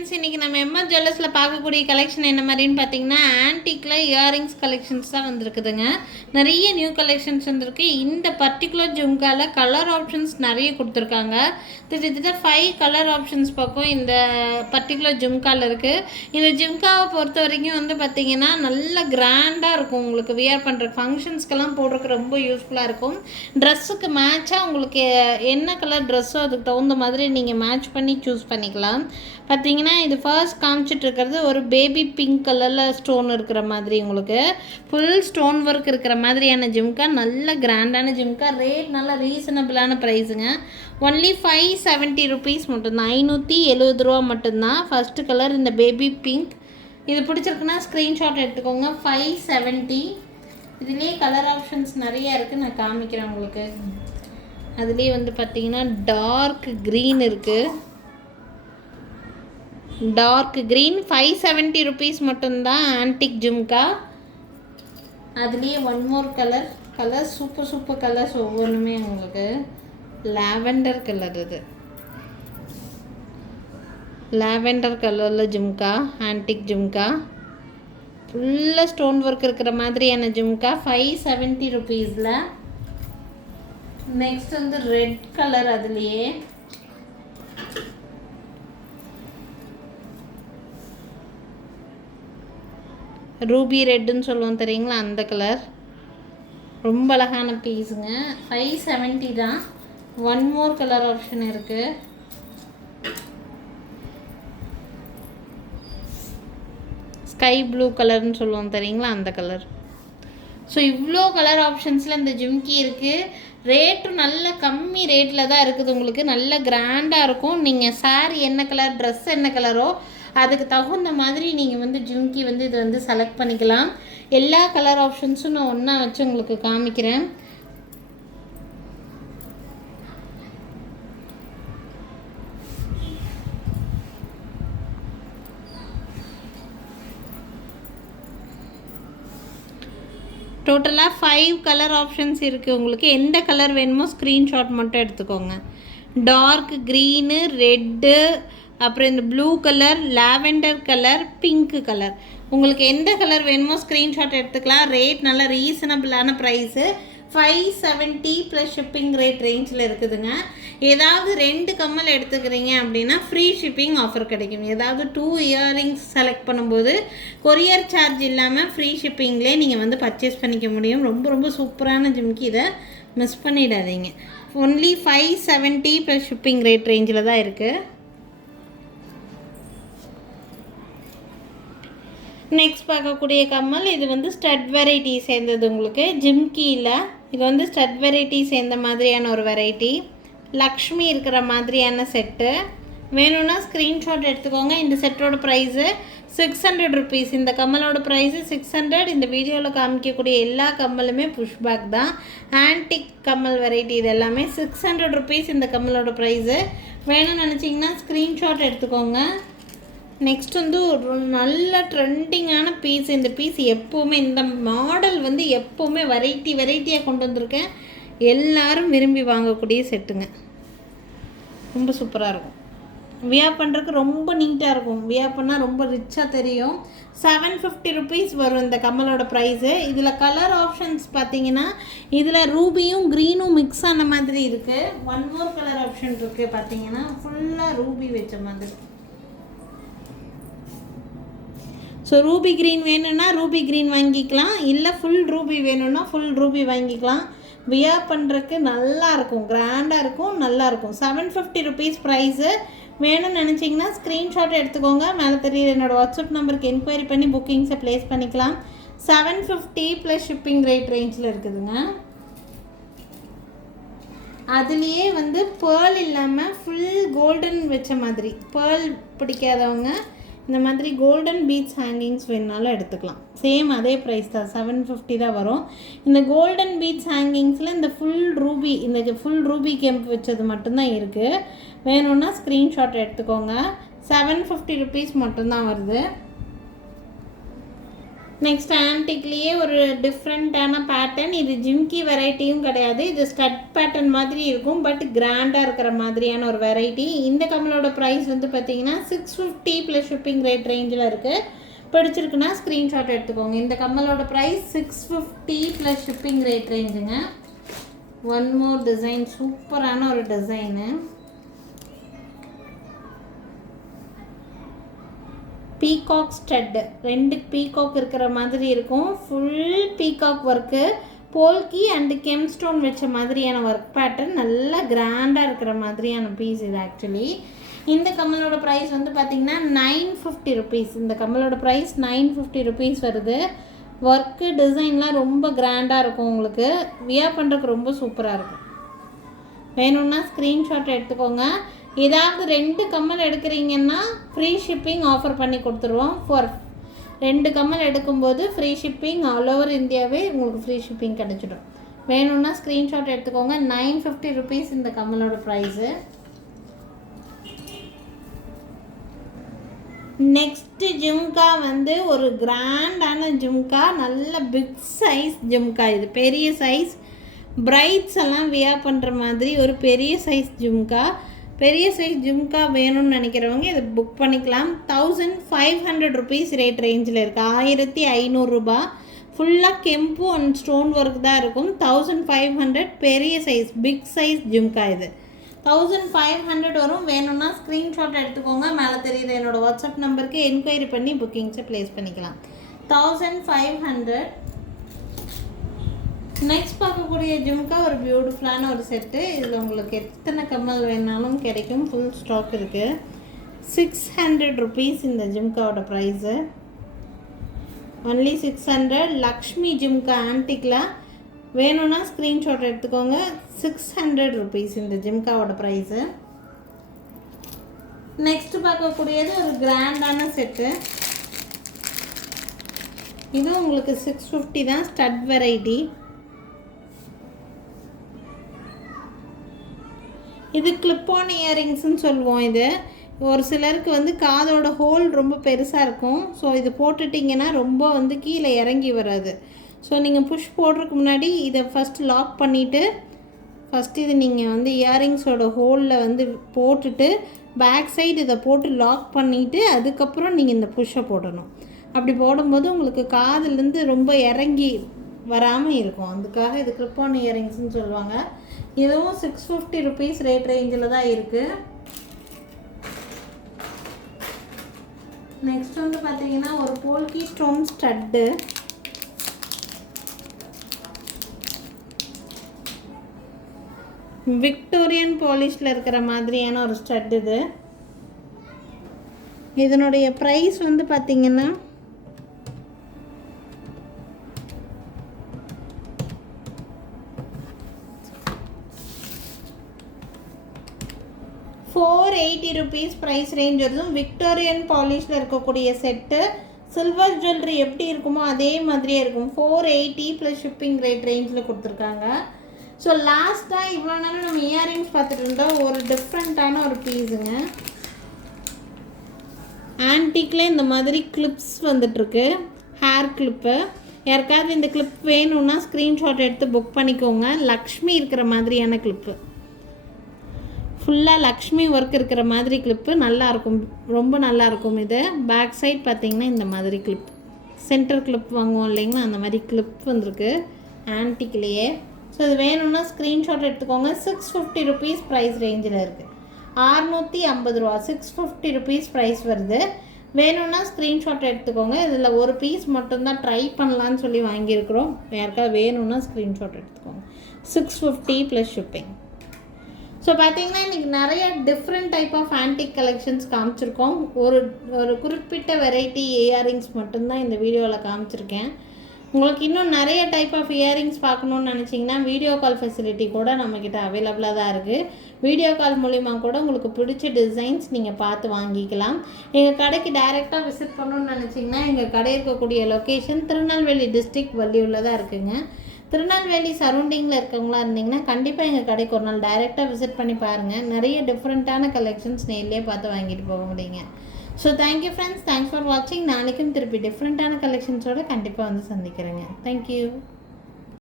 Friends, இன்றைக்கி நம்ம MR ஜுவல்லர்ஸில் பார்க்கக்கூடிய கலெக்ஷன் என்ன மாதிரின்னு பார்த்தீங்கன்னா ஆன்டிக்கில் இயரிங்ஸ் கலெக்ஷன்ஸ் தான் வந்திருக்குதுங்க. நிறைய நியூ கலெக்ஷன்ஸ் வந்திருக்கு. இந்த பர்டிகுலர் ஜும்காவில் கலர் ஆப்ஷன்ஸ் நிறைய கொடுத்துருக்காங்க. கிட்டத்தட்ட 5 கலர் ஆப்ஷன்ஸ் பக்கம் இந்த பர்டிகுலர் ஜும்காவில் இருக்குது. இந்த ஜும்காவை பொறுத்த வரைக்கும் வந்து பார்த்திங்கன்னா நல்ல கிராண்டாக இருக்கும். உங்களுக்கு வியர் பண்ணுற ஃபங்க்ஷன்ஸ்க்கெல்லாம் போடுறதுக்கு ரொம்ப யூஸ்ஃபுல்லாக இருக்கும். ட்ரெஸ்ஸுக்கு மேட்சாக உங்களுக்கு என்ன கலர் ட்ரெஸ்ஸோ அதுக்கு தகுந்த மாதிரி நீங்கள் மேட்ச் பண்ணி சூஸ் பண்ணிக்கலாம். பார்த்தீங்கன்னா இது ஃபர்ஸ்ட் காமிச்சிட்டு இருக்கிறது ஒரு பேபி பிங்க் கலரில் ஸ்டோன் இருக்கிற மாதிரி, உங்களுக்கு ஃபுல் ஸ்டோன் ஒர்க் இருக்கிற மாதிரியான ஜிம்கா. நல்ல கிராண்டான ஜிம்கா. ரேட் நல்ல ரீசனபிளான ப்ரைஸுங்க. ஒன்லி 570 ருபீஸ் மட்டும்தான். 570 ரூபா மட்டும்தான். ஃபஸ்ட்டு கலர் இந்த பேபி பிங்க். இது பிடிச்சிருக்குன்னா ஸ்க்ரீன்ஷாட் எடுத்துக்கோங்க. 570. இதுலேயே கலர் ஆப்ஷன்ஸ் நிறையா இருக்குது, நான் காமிக்கிறேன் உங்களுக்கு. அதுலேயே வந்து பார்த்திங்கன்னா டார்க் க்ரீன் இருக்குது. டார்க் க்ரீன் 570 ருபீஸ் மட்டும்தான். ஆன்டிக் ஜும்கா. அதுலேயே one more colour super colours ஒவ்வொன்றுமே உங்களுக்கு. Lavender colour. இது லாவெண்டர் கலரில் ஜும்கா, ஆன்டிக் ஜும்கா. ஃபுல்லாக ஸ்டோன் ஒர்க் இருக்கிற மாதிரியான ஜும்கா 570 ருபீஸில். நெக்ஸ்ட் வந்து ரெட் கலர். அதுலேயே ரூபி ரெட்டுன்னு சொல்லுவோம் தெரியுங்களா, அந்த கலர். ரொம்ப அழகான பீஸுங்க. 570 தான். ஒன் மோர் கலர் ஆப்ஷன் இருக்குது. ஸ்கை ப்ளூ கலர்னு சொல்லுவோம் தெரியுங்களா, அந்த கலர். ஸோ இவ்வளோ கலர் ஆப்ஷன்ஸில் இந்த ஜிம்கி இருக்குது. ரேட்டும் நல்ல கம்மி ரேட்டில் தான் இருக்குது. உங்களுக்கு நல்ல கிராண்டாக இருக்கும். நீங்கள் சாரீ என்ன கலர், ட்ரெஸ் என்ன கலரோ அதுக்கு தகுந்த மாதிரி நீங்கள் வந்து ஜிம்கி வந்து இதை வந்து செலக்ட் பண்ணிக்கலாம். எல்லா கலர் ஆப்ஷன்ஸும் நான் ஒன்றா வச்சு உங்களுக்கு காமிக்கிறேன். டோட்டலாக 5 கலர் ஆப்ஷன்ஸ் இருக்குது. உங்களுக்கு எந்த கலர் வேணுமோ ஸ்க்ரீன்ஷாட் மட்டும் எடுத்துக்கோங்க. டார்க் க்ரீனு, ரெட்டு, அப்புறம் இந்த blue colour, lavender colour, pink colour. உங்களுக்கு எந்த கலர் வேணுமோ ஸ்க்ரீன்ஷாட் எடுத்துக்கலாம். ரேட் நல்ல ரீசனபிளான ப்ரைஸு. 570 ப்ளஸ் ஷிப்பிங் ரேட் ரேஞ்சில் இருக்குதுங்க. ஏதாவது 2 கம்மல் எடுத்துக்கிறீங்க அப்படின்னா ஃப்ரீ ஷிப்பிங் ஆஃபர் கிடைக்கும். ஏதாவது 2 இயரிங்ஸ் செலக்ட் பண்ணும்போது கொரியர் சார்ஜ் இல்லாமல் ஃப்ரீ ஷிப்பிங்லேயே நீங்கள் வந்து பர்ச்சேஸ் பண்ணிக்க முடியும். ரொம்ப சூப்பரான ஜிம்கி. இதை மிஸ் பண்ணிடாதீங்க. ஒன்லி 570 ப்ளஸ் ஷிப்பிங் ரேட் ரேஞ்சில் தான் இருக்குது. நெக்ஸ்ட் பார்க்கக்கூடிய கம்மல் இது வந்து ஸ்டட் வெரைட்டி சேர்ந்தது. உங்களுக்கு ஜிம்கியில் இது வந்து ஸ்டட் வெரைட்டி சேர்ந்த மாதிரியான ஒரு வெரைட்டி. லக்ஷ்மி இருக்கிற மாதிரியான செட்டு வேணும்னா ஸ்க்ரீன்ஷாட் எடுத்துக்கோங்க. இந்த செட்டோட ப்ரைஸு 600 ருபீஸ். இந்த கம்மலோட ப்ரைஸு 600. இந்த வீடியோவில் காமிக்கக்கூடிய எல்லா கம்மலுமே புஷ்பேக் தான். ஆன்டிக் கம்மல் வெரைட்டி. இது எல்லாமே 600 ருபீஸ் இந்த கம்மலோட ப்ரைஸு. வேணும்னு நினச்சிங்கன்னா ஸ்க்ரீன்ஷாட் எடுத்துக்கோங்க. நெக்ஸ்ட் வந்து ஒரு நல்ல ட்ரெண்டிங்கான பீஸ். இந்த பீஸ் எப்போவுமே இந்த மாடல் வந்து எப்போவுமே வெரைட்டியாக கொண்டு வந்திருக்கேன். எல்லோரும் விரும்பி வாங்கக்கூடிய செட்டுங்க. ரொம்ப சூப்பராக இருக்கும். வியர் பண்ணுறதுக்கு ரொம்ப நீட்டாக இருக்கும். வியர் பண்ணால் ரொம்ப ரிச்சாக தெரியும். 750 ருபீஸ் வரும் இந்த கம்மலோட ப்ரைஸு. இதில் கலர் ஆப்ஷன்ஸ் பார்த்தீங்கன்னா இதில் ரூபியும் க்ரீனும் மிக்ஸ் ஆன மாதிரி இருக்குது. ஒன் மோர் கலர் ஆப்ஷன் இருக்குது. பார்த்தீங்கன்னா ஃபுல்லாக ரூபி வச்ச மாதிரி. ஸோ ரூபி க்ரீன் வேணும்னா ரூபி க்ரீன் வாங்கிக்கலாம். இல்லை ஃபுல் ரூபி வேணும்னா ஃபுல் ரூபி வாங்கிக்கலாம். வியர் பண்ணுறதுக்கு நல்லாயிருக்கும், கிராண்டாக இருக்கும், நல்லாயிருக்கும். 750 ருபீஸ் ப்ரைஸு. வேணும்னு நினச்சிங்கன்னா ஸ்க்ரீன்ஷாட் எடுத்துக்கோங்க. மேலே தெரியுது என்னோடய வாட்ஸ்அப் நம்பருக்கு என்கொயரி பண்ணி புக்கிங்ஸை ப்ளேஸ் பண்ணிக்கலாம். 750 ப்ளஸ் ஷிப்பிங் ரேட் ரேஞ்சில் இருக்குதுங்க. அதுலேயே வந்து பேர்ல் இல்லாமல் ஃபுல் கோல்டன் வச்ச மாதிரி. பேர்ல் பிடிக்காதவங்க இந்த மாதிரி கோல்டன் பீட்ஸ் ஹேங்கிங்ஸ் வேணுனாலும் எடுத்துக்கலாம். சேம் அதே ப்ரைஸ் தான், 750 தான் வரும். இந்த கோல்டன் பீட்ஸ் ஹேங்கிங்ஸில் இந்த ஃபுல் ரூபி கெம்ப் வச்சது மட்டும்தான் இருக்குது. வேணும்னா ஸ்க்ரீன்ஷாட் எடுத்துக்கோங்க. 750 ருபீஸ் மட்டும்தான் வருது. நெக்ஸ்ட் ஆன்டிக்லேயே ஒரு டிஃப்ரெண்ட்டான பேட்டர்ன். இது ஜிம்கி வெரைட்டியும் கிடையாது, இது ஸ்டட் பேட்டர்ன் மாதிரி இருக்கும், பட் கிராண்டாக இருக்கிற மாதிரியான ஒரு வெரைட்டி. இந்த கம்மலோட ப்ரைஸ் வந்து பார்த்தீங்கன்னா 650 ப்ளஸ் ஷிப்பிங் ரேட் ரேஞ்சில் இருக்குது. பிடிச்சிருக்குன்னா ஸ்க்ரீன்ஷாட் எடுத்துக்கோங்க. இந்த கம்மலோட ப்ரைஸ் 650 ப்ளஸ் ஷிப்பிங் ரேட் ரேஞ்சுங்க. ஒன் மோர் டிசைன், சூப்பரான ஒரு டிசைனு. பீகாக் ஸ்டட், 2 பீகாக் இருக்கிற மாதிரி இருக்கும். Full peacock work, polki and gemstone வச்ச மாதிரியான ஒர்க் பேட்டர்ன், நல்லா கிராண்டாக இருக்கிற மாதிரியான பீஸ் இது. ஆக்சுவலி இந்த கம்மலோட ப்ரைஸ் வந்து பார்த்திங்கன்னா 950 ருபீஸ். இந்த கம்மலோட ப்ரைஸ் 950 ருபீஸ் வருது. ஒர்க்கு டிசைன்லாம் ரொம்ப கிராண்டாக இருக்கும், உங்களுக்கு வியர் பண்ணுறதுக்கு ரொம்ப சூப்பராக இருக்கும். வேணும்னா ஸ்க்ரீன்ஷாட் எடுத்துக்கோங்க. ஏதாவது 2 கம்மல் எடுக்கிறீங்கன்னா ஃப்ரீ ஷிப்பிங் ஆஃபர் பண்ணி கொடுத்துருவோம். ஃபார் 2 கம்மல் எடுக்கும்போது ஃப்ரீ ஷிப்பிங் ஆல் ஓவர் இந்தியாவே உங்களுக்கு ஃப்ரீ ஷிப்பிங் கிடச்சிடும். வேணும்னா ஸ்க்ரீன்ஷாட் எடுத்துக்கோங்க. 950 ருபீஸ் இந்த கம்மலோட ப்ரைஸு. நெக்ஸ்ட்டு ஜும்கா வந்து ஒரு கிராண்டான ஜும்கா, நல்ல பிக் சைஸ் ஜும்கா. இது பெரிய சைஸ், பிரைட்ஸ் எல்லாம் வியர் பண்ணுற மாதிரி ஒரு பெரிய சைஸ் ஜும்கா. பெரிய சைஸ் ஜும்கா வேணும்னு நினைக்கிறவங்க இதை புக் பண்ணிக்கலாம். 1500 ருபீஸ் ரேட் ரேஞ்சில் இருக்குது. 1500 ரூபா. ஃபுல்லாக கெம்பு அண்ட் ஸ்டோன் ஒர்க் தான் இருக்கும். 1500 பெரிய சைஸ் பிக் சைஸ் ஜும்கா இது. 1500 வரும். வேணும்னா ஸ்க்ரீன்ஷாட் எடுத்துக்கோங்க. மேலே தெரியுது என்னோடய வாட்ஸ்அப் நம்பருக்கு என்கொயரி பண்ணி புக்கிங்ஸை ப்ளேஸ் பண்ணிக்கலாம். 1500. நெக்ஸ்ட் பார்க்கக்கூடிய ஜும்கா ஒரு பியூட்டிஃபுல்லான ஒரு செட்டு. இதில் உங்களுக்கு எத்தனை கம்மல் வேணாலும் கிடைக்கும். ஃபுல் ஸ்டாக் இருக்குது. 600 ருபீஸ் இந்த ஜும்காவோட ப்ரைஸு. ஒன்லி 600. லக்ஷ்மி ஜும்கா ஆன்டிக்கில் வேணும்னா ஸ்க்ரீன்ஷாட் எடுத்துக்கோங்க. 600 ருபீஸ் இந்த ஜும்காவோட ப்ரைஸு. நெக்ஸ்ட்டு பார்க்கக்கூடியது ஒரு கிராண்டான செட்டு. இது உங்களுக்கு 650 தான். Stud variety. இது கிளிப்-ஆன் இயரிங்ஸ்ன்னு சொல்லுவோம். இது ஒரு சிலருக்கு வந்து காதோட ஹோல் ரொம்ப பெருசாக இருக்கும். ஸோ இது போட்டுட்டிங்கன்னா ரொம்ப வந்து கீழே இறங்கி வராது. ஸோ நீங்கள் புஷ் போடுறதுக்கு முன்னாடி இதை ஃபஸ்ட்டு லாக் பண்ணிவிட்டு, ஃபஸ்ட்டு இது நீங்கள் வந்து இயரிங்ஸோட ஹோலில் வந்து போட்டுட்டு பேக் சைடு இதை போட்டு லாக் பண்ணிவிட்டு அதுக்கப்புறம் நீங்கள் இந்த புஷ்ஷை போடணும். அப்படி போடும்போது உங்களுக்கு காதுலேருந்து ரொம்ப இறங்கி வராமல் இருக்கும். அதுக்காக இது கிளிப்-ஆன் இயரிங்ஸ்ன்னு சொல்லுவாங்க. இதுவும் 650 ருபீஸ் ரேட் ரேஞ்சில் தான் இருக்குது. நெக்ஸ்ட் வந்து பார்த்தீங்கன்னா ஒரு போல்கி ஸ்டோன் ஸ்டட்டு. விக்டோரியன் பாலிஷில் இருக்கிற மாதிரியான ஒரு ஸ்டட் இது. இதனுடைய ப்ரைஸ் வந்து பார்த்தீங்கன்னா 480 ருபீஸ் ப்ரைஸ் ரேஞ்ச் வருதும். விக்டோரியன் பாலிஷில் இருக்கக்கூடிய செட்டு. சில்வர் ஜுவல்லரி எப்படி இருக்குமோ அதே மாதிரியே இருக்கும். 480 ப்ளஸ் ஷிப்பிங் ரேட் ரேஞ்சில் கொடுத்துருக்காங்க. ஸோ லாஸ்ட்டாக இவ்வளோ நேரம் நம்ம இயரிங்ஸ் பார்த்துட்டு இருந்தோம். ஒரு டிஃப்ரெண்ட்டான ஒரு பீஸுங்க. ஆன்டிக்கில் இந்த மாதிரி கிளிப்ஸ் வந்துட்டுருக்கு, ஹேர் கிளிப்பு. யாருக்காவது இந்த கிளிப் வேணும்னா ஸ்க்ரீன்ஷாட் எடுத்து புக் பண்ணிக்கோங்க. லக்ஷ்மி இருக்கிற மாதிரியான கிளிப்பு, ஃபுல்லாக லக்ஷ்மி ஒர்க் இருக்கிற மாதிரி கிளிப்பு. நல்லாயிருக்கும், ரொம்ப நல்லாயிருக்கும். இது பேக் சைட் பார்த்திங்கன்னா இந்த மாதிரி கிளிப், சென்டர் கிளிப் வாங்குவோம் இல்லைங்களா, அந்த மாதிரி கிளிப் வந்திருக்கு ஆன்டிக்லேயே. ஸோ இது வேணும்னா ஸ்க்ரீன்ஷாட் எடுத்துக்கோங்க. 650 ருபீஸ் ப்ரைஸ் ரேஞ்சில் இருக்குது. 650 ரூபா, 650 ருபீஸ் ப்ரைஸ் வருது. வேணும்னா ஸ்க்ரீன்ஷாட் எடுத்துக்கோங்க. இதில் ஒரு பீஸ் மட்டும்தான் ட்ரை பண்ணலான்னு சொல்லி வாங்கியிருக்கிறோம். யாருக்காவது வேணும்னா ஸ்க்ரீன்ஷாட் எடுத்துக்கோங்க. 650 ப்ளஸ் ஷிப்பிங். ஸோ பார்த்திங்கன்னா இன்றைக்கி நிறைய different type of antique collections காமிச்சிருக்கோம். ஒரு குறிப்பிட்ட வெரைட்டி இயரிங்ஸ் மட்டும்தான் இந்த வீடியோவில் காமிச்சிருக்கேன். உங்களுக்கு இன்னும் நிறைய டைப் ஆஃப் இயரிங்ஸ் பார்க்கணுன்னு நினச்சிங்கன்னா வீடியோ கால் ஃபெசிலிட்டி கூட நம்மக்கிட்ட அவைலபிளாக தான் இருக்குது. வீடியோ கால் மூலிமா கூட உங்களுக்கு பிடிச்ச டிசைன்ஸ் நீங்கள் பார்த்து வாங்கிக்கலாம். எங்கள் கடைக்கு டைரெக்டாக விசிட் பண்ணணுன்னு நினச்சிங்கன்னா எங்கள் கடை இருக்கக்கூடிய லொக்கேஷன் திருநெல்வேலி டிஸ்ட்ரிக்ட் வள்ளியூரில் தான் இருக்குதுங்க. திருநெல்வேலி சரௌண்டிங்கில் இருக்கவங்களா இருந்தீங்கன்னா கண்டிப்பாக எங்கள் கடைக்கு ஒரு நாள் டைரெக்டாக விசிட் பண்ணி பாருங்கள். நிறைய டிஃப்ரெண்ட்டான கலெக்ஷன்ஸ் நேர்லேயே பார்த்து வாங்கிட்டு போக முடியுங்க. So thank you friends, thanks for வாட்சிங். நாளைக்கும் திருப்பி டிஃப்ரெண்ட்டான கலெக்ஷன்ஸோடு கண்டிப்பாக வந்து சந்திக்கிறேங்க. தேங்க்யூ.